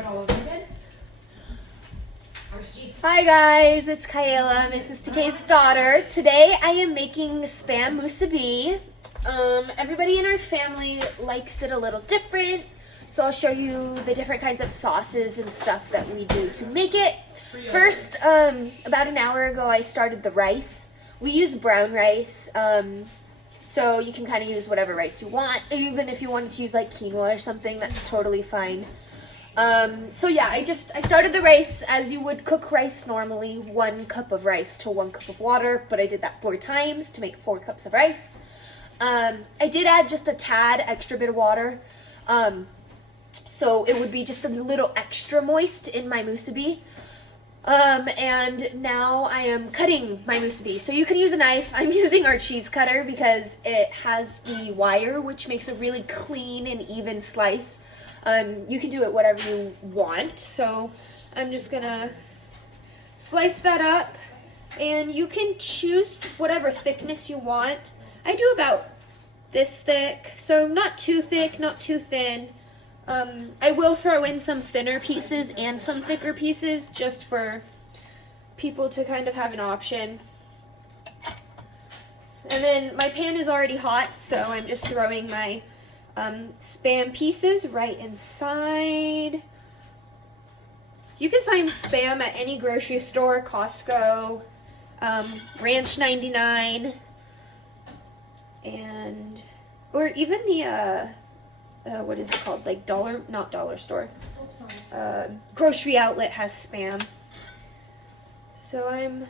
start all over again. Hi guys, it's Kayla, Mrs. Takei's daughter. Today I am making spam musubi. Everybody in our family likes it a little different, so I'll show you the different kinds of sauces and stuff that we do to make it. First, about an hour ago I started the rice. We use brown rice, so you can kind of use whatever rice you want. Even if you wanted to use like quinoa or something, that's totally fine. So yeah, I started the rice as you would cook rice normally, 1 cup of rice to 1 cup of water, but I did that 4 times to make 4 cups of rice. I did add just a tad extra bit of water, so it would be just a little extra moist in my musubi. And now I am cutting my musubi. So you can use a knife. I'm using our cheese cutter because it has the wire, which makes a really clean and even slice. You can do it whatever you want. So I'm just gonna slice that up, and you can choose whatever thickness you want. I do about this thick, so not too thick, not too thin. I will throw in some thinner pieces and some thicker pieces just for people to kind of have an option. And then my pan is already hot, so I'm just throwing my spam pieces right inside. You can find spam at any grocery store, Costco, Ranch 99, and or even the what is it called? Like not dollar store. Grocery outlet has spam. So I'm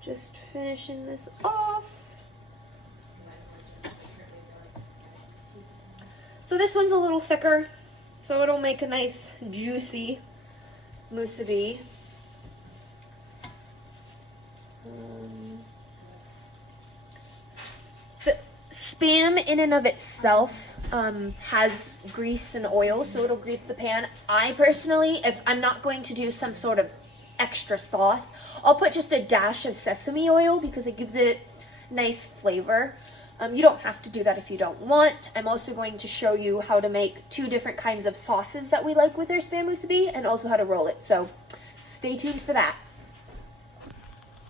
just finishing this off. So this one's a little thicker, so it'll make a nice juicy musubi. The spam in and of itself has grease and oil, so it'll grease the pan. I personally, if I'm not going to do some sort of extra sauce, I'll put just a dash of sesame oil because it gives it nice flavor. You don't have to do that if you don't want. I'm also going to show you how to make 2 different kinds of sauces that we like with our spam musubi, and also how to roll it, so stay tuned for that.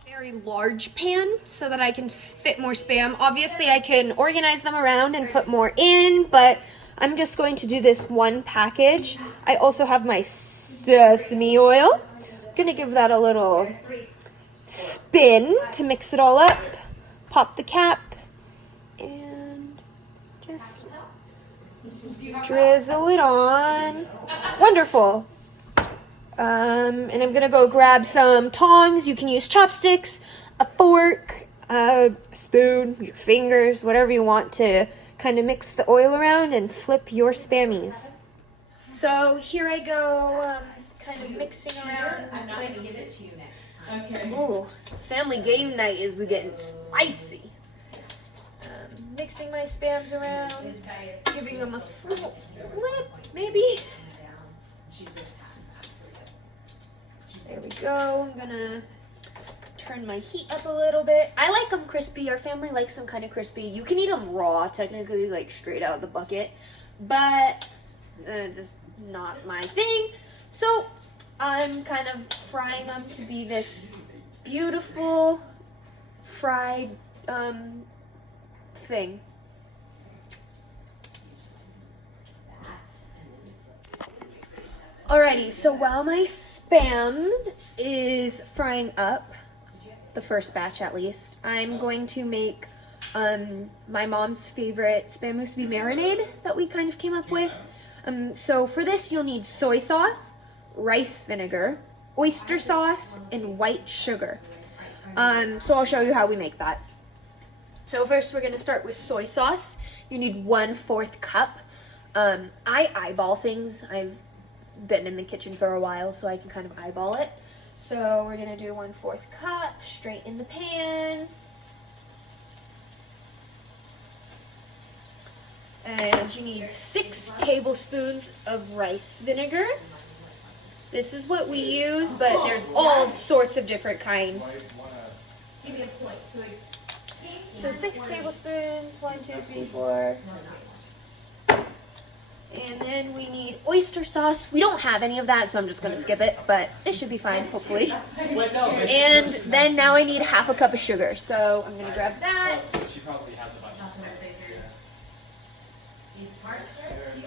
Very large pan so that I can fit more spam. Obviously I can organize them around and put more in, but I'm just going to do this 1 package. I also have my sesame oil. I'm gonna give that a little spin to mix it all up. Pop the cap and just drizzle it on. Wonderful. And I'm gonna go grab some tongs. You can use chopsticks, a fork, a spoon, your fingers, whatever you want to kind of mix the oil around and flip your spammies. So here I go, kind of mixing around. I'm not going to give it to you next time. Okay. Ooh, family game night is getting spicy. Mixing my spams around, giving them a flip, maybe. There we go. I'm gonna turn my heat up a little bit. I like them crispy. Our family likes them kind of crispy. You can eat them raw, technically, like straight out of the bucket, but just not my thing. So I'm kind of frying them to be this beautiful fried thing. Alrighty, so while my spam is frying up, the first batch at least, I'm going to make my mom's favorite spam musubi marinade that we kind of came up with. So for this you'll need soy sauce, rice vinegar, oyster sauce, and white sugar. So I'll show you how we make that. So first we're going to start with soy sauce. You need 1/4 cup. I eyeball things. I've been in the kitchen for a while, so I can kind of eyeball it. So we're going to do 1/4 cup straight in the pan. And you need 6 tablespoons of rice vinegar. This is what we use, but there's all sorts of different kinds. Give me a point. So 6 tablespoons, 1, 2, 3, 4. And then we need oyster sauce. We don't have any of that, so I'm just gonna skip it, but it should be fine, hopefully. And then now I need half a cup of sugar, so I'm gonna grab that.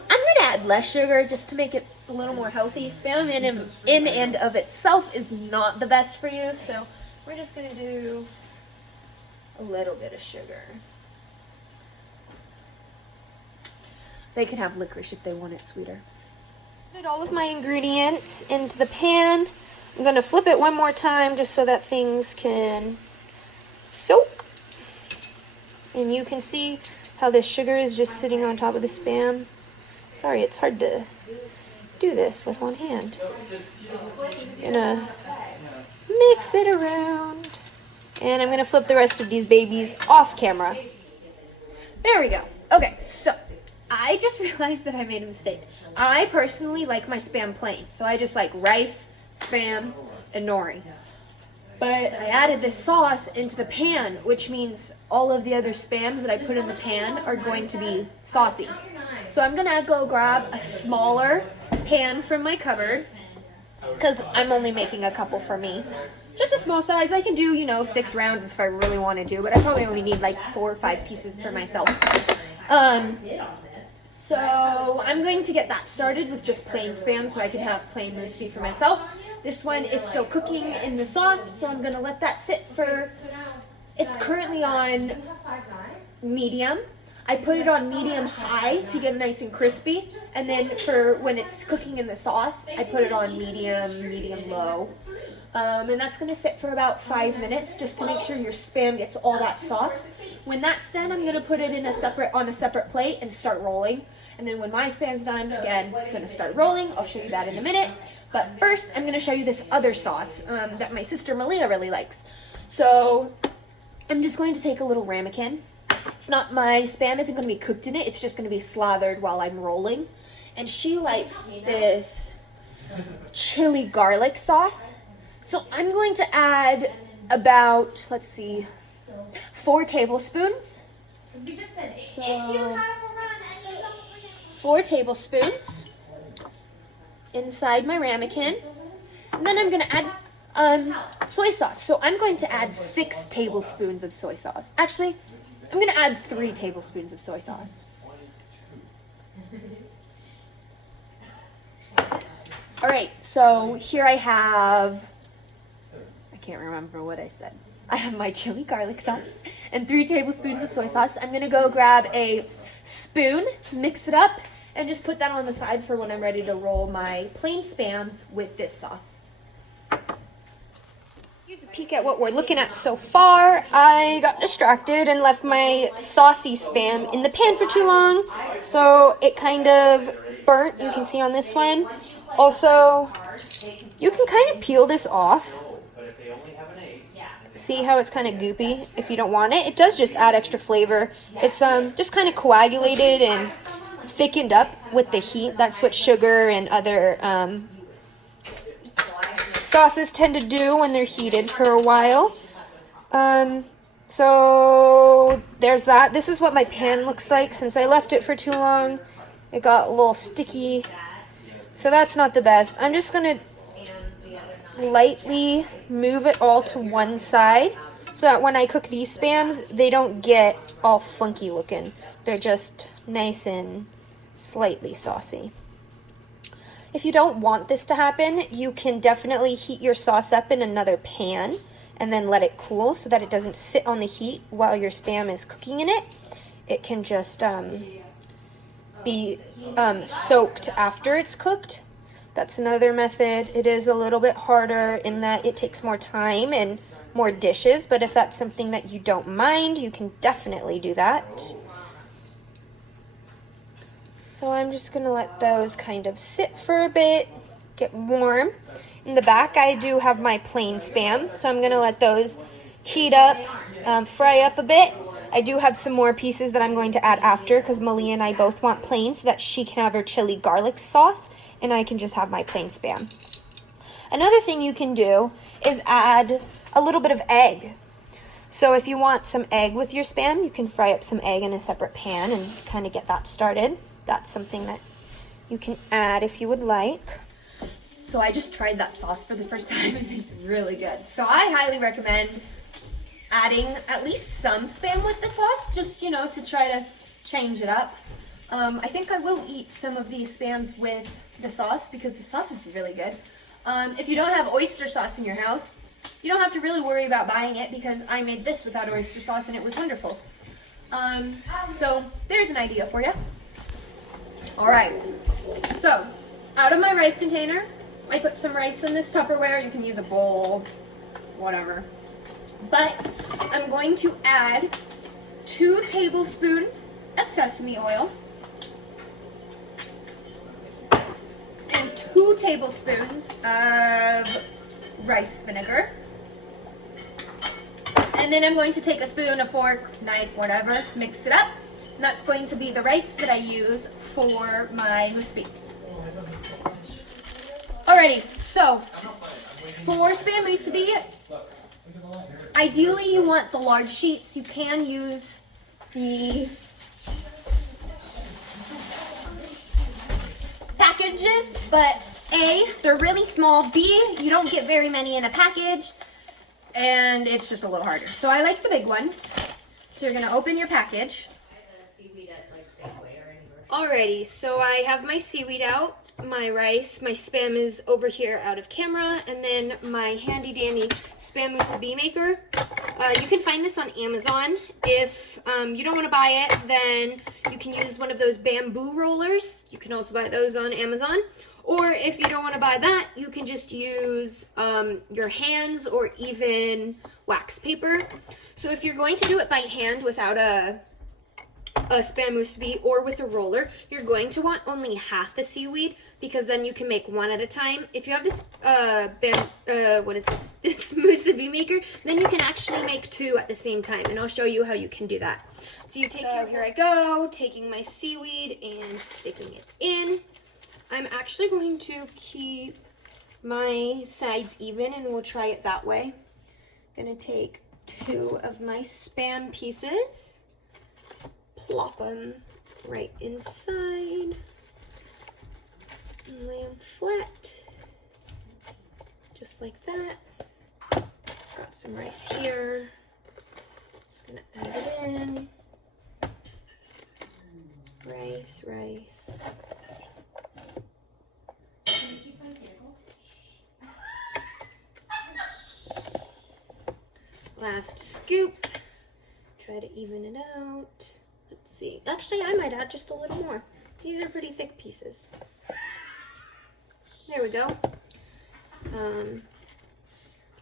I'm gonna add less sugar just to make it a little more healthy. Spam in and of itself is not the best for you, so we're just gonna do a little bit of sugar. They can have licorice if they want it sweeter. Put all of my ingredients into the pan. I'm gonna flip it one more time just so that things can soak. And you can see how the sugar is just sitting on top of the Spam. Sorry, it's hard to do this with one hand. Gonna mix it around. And I'm gonna flip the rest of these babies off camera. There we go. Okay, so I just realized that I made a mistake. I personally like my Spam plain, so I just like rice, Spam, and nori. But I added this sauce into the pan, which means all of the other Spams that I put in the pan are going to be saucy. So I'm gonna go grab a smaller pan from my cupboard, because I'm only making a couple for me. Just a small size. I can do, 6 rounds if I really want to do, but I probably only need like 4 or 5 pieces for myself. So I'm going to get that started with just plain Spam so I can have plain Musubi for myself. This one is still cooking in the sauce, so I'm going to let that sit for, it's currently on medium. I put it on medium high to get it nice and crispy, and then for when it's cooking in the sauce, I put it on medium low. And that's going to sit for about 5 minutes just to make sure your Spam gets all that sauce. When that's done, I'm going to put it in on a separate plate and start rolling. And then when my Spam's done, again, I'm going to start rolling. I'll show you that in a minute. But first, I'm going to show you this other sauce that my sister Melina really likes. So I'm just going to take a little ramekin. My Spam isn't going to be cooked in it. It's just going to be slathered while I'm rolling. And she likes this chili garlic sauce. So I'm going to add about, 4 tablespoons. So 4 tablespoons inside my ramekin. And then I'm going to add soy sauce. So I'm going to add 6 tablespoons of soy sauce. Actually, I'm going to add 3 tablespoons of soy sauce. All right, so here I have, I can't remember what I said. I have my chili garlic sauce and 3 tablespoons of soy sauce. I'm going to go grab a spoon, mix it up, and just put that on the side for when I'm ready to roll my plain Spams with this sauce. Here's a peek at what we're looking at so far. I got distracted and left my saucy Spam in the pan for too long, so it kind of burnt. You can see on this one. Also, you can kind of peel this off. See how it's kind of goopy if you don't want it? It does just add extra flavor. It's just kind of coagulated and thickened up with the heat. That's what sugar and other sauces tend to do when they're heated for a while. So there's that. This is what my pan looks like. Since I left it for too long, it got a little sticky. So that's not the best. I'm just going to lightly move it all to one side so that when I cook these Spams, they don't get all funky looking. They're just nice and slightly saucy. If you don't want this to happen, you can definitely heat your sauce up in another pan and then let it cool so that it doesn't sit on the heat while your Spam is cooking in it. It can just be soaked after it's cooked. That's another method. It is a little bit harder in that it takes more time and more dishes, but if that's something that you don't mind, you can definitely do that. So I'm just going to let those kind of sit for a bit, get warm. In the back, I do have my plain Spam, so I'm going to let those heat up, fry up a bit. I do have some more pieces that I'm going to add after because Malia and I both want plain so that she can have her chili garlic sauce and I can just have my plain Spam. Another thing you can do is add a little bit of egg. So if you want some egg with your Spam, you can fry up some egg in a separate pan and kind of get that started. That's something that you can add if you would like. So I just tried that sauce for the first time and it's really good. So I highly recommend adding at least some Spam with the sauce, just, you know, to try to change it up. I think I will eat some of these Spams with the sauce because the sauce is really good. If you don't have oyster sauce in your house, you don't have to really worry about buying it because I made this without oyster sauce and it was wonderful. So there's an idea for you. All right, so out of my rice container, I put some rice in this Tupperware. You can use a bowl, whatever. But I'm going to add 2 tablespoons of sesame oil and 2 tablespoons of rice vinegar. And then I'm going to take a spoon, a fork, knife, whatever, mix it up. And that's going to be the rice that I use for my musubi. Alrighty, so for Spam musubi, ideally you want the large sheets. You can use the packages, but A, they're really small. B, you don't get very many in a package, and it's just a little harder. So I like the big ones. So you're gonna open your package. Alrighty, so I have my seaweed out, my rice, my Spam is over here out of camera, and then my handy dandy Spam musubi maker. You can find this on Amazon. If you don't want to buy it, then you can use one of those bamboo rollers. You can also buy those on Amazon. Or if you don't want to buy that, you can just use your hands or even wax paper. So if you're going to do it by hand without a Spam musubi or with a roller, you're going to want only half a seaweed because then you can make one at a time. If you have this this musubi maker, then you can actually make 2 at the same time, and I'll show you how you can do that. So you take here I go, taking my seaweed and sticking it in. I'm actually going to keep my sides even, and we'll try it that way. I'm gonna take 2 of my Spam pieces, plop them right inside, and lay them flat, just like that. Got some rice here, just gonna add it in. Rice, rice. Last scoop. Try to even it out. Let's see. Actually, I might add just a little more. These are pretty thick pieces. There we go.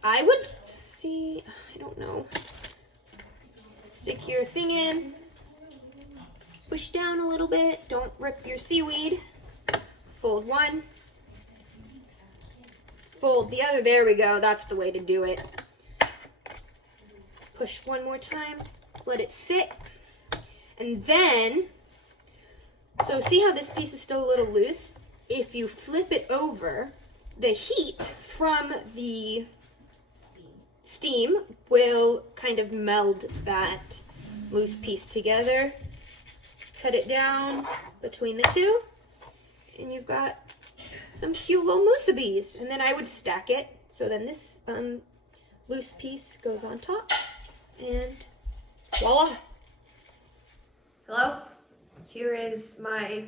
I would see, I don't know. Stick your thing in. Push down a little bit. Don't rip your seaweed. Fold one. Fold the other. There we go. That's the way to do it. Push one more time. Let it sit. And then, so see how this piece is still a little loose? If you flip it over, the heat from the steam will kind of meld that loose piece together. Cut it down between the two, and you've got some cute little musubis. And then I would stack it, so then this loose piece goes on top, and voila. Hello, here is my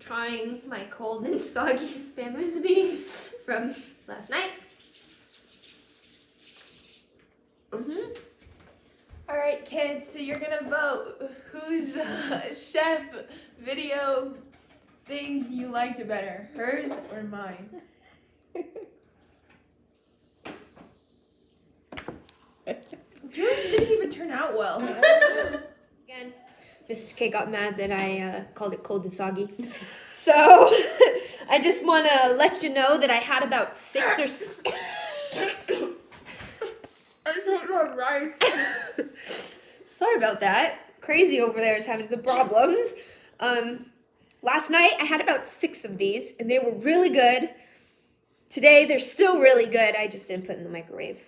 trying my cold and soggy Spam musubi from last night. All right, kids, so you're gonna vote whose chef video thing you liked better, hers or mine? Yours didn't even turn out well. Again, Mrs. K got mad that I called it cold and soggy. So I just want to let you know that I had about 6 or 7. I don't know rice. Sorry about that. Crazy over there is having some problems. Last night I had about 6 of these and they were really good. Today they're still really good. I just didn't put in the microwave.